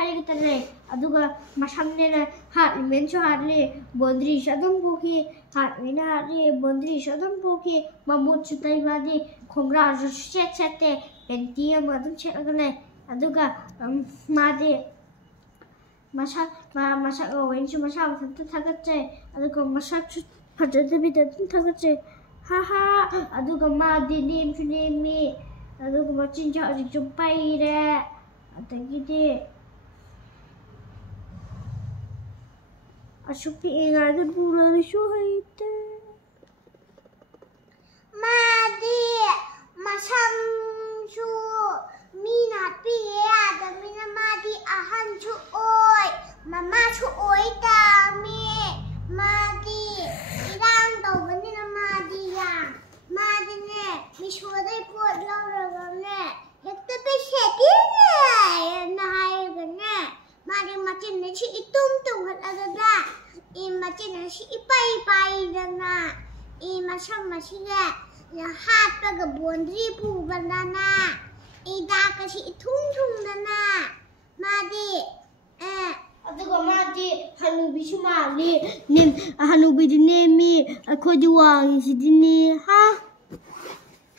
खाइगतरे अदुगा मसंगनेना हाथ मेंसो हाथले बोंद्री सदम पोखी हाथ मेना हाथले बोंद्री सदम पोखी ममुत सुताई मादी खोंग्रा सेट सेटे पेंटी अमा अदुम सेटगले अदुगा मादी मसा वेंसो मसा मथंता थागतचे अदुगा मसासु फजदबिदा अदुम थागतचे हाहा अदुगा मादी नेमसु नेमी अदुगा मचिंजा अजिजु पाइरे अदगिदे अशुपि एगादे बुरानिसु हाइते मादी मसंसु मीना पिए आदमिना मादी अहंसु ओय ममासु ओय तामी मादी इरांग तौबनिना मादी या मादीने मिसोदे पोट लौरगने हेक्ता पे सेटिने ना हायगने मादी मचिन छि इतुम तुंगलगदा इ मचिन छि इपाई पाईदना इ मसम मसिगे या हापगा बोंद्री पुबनाना इ दाकसि इथुम थुंदना मादी अदुगा मादी हनुबिसु माली निम हनुबिदि नेमी अखोदि वांगिसिदिनी हा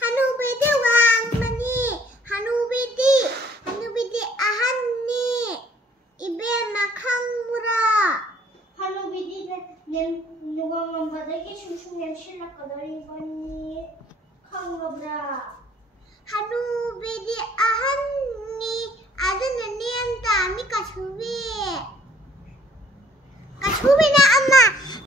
हनुबिदि वांगमनी हनुबिदि अहन्नी इबेमा खंगमुरा हनुबिदि नुवांगमबदगी सुसुम नेमसिलकदरि बनी खंगब्रा हनुबिदि अहन्नी adana niyanta mi kasubi na amma